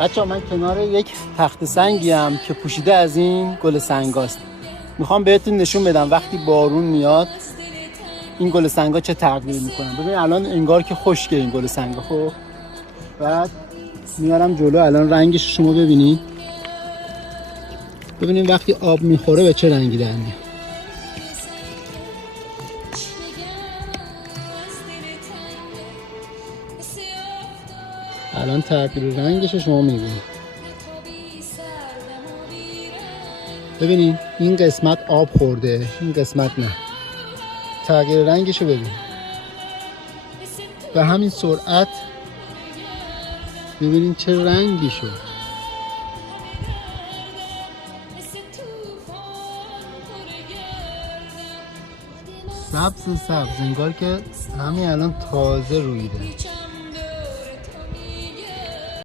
بچه من کنار یک تخت سنگی هم که پوشیده از این گل سنگاست. میخوام بهتون نشون بدم وقتی بارون میاد این گل سنگا چه تغییر میکنن. ببین الان انگار که خشکه این گل سنگا. خب بعد میارم جلو، الان رنگش شما ببینید. ببینیم وقتی آب میخوره به چه رنگی در میاد. الان تغییر رنگش شما میبینید. ببینید این قسمت آب خورده، این قسمت نه. تغییر رنگش رو ببین. به همین سرعت ببینید چه رنگی شد. سبز انگار که همین الان تازه رویده.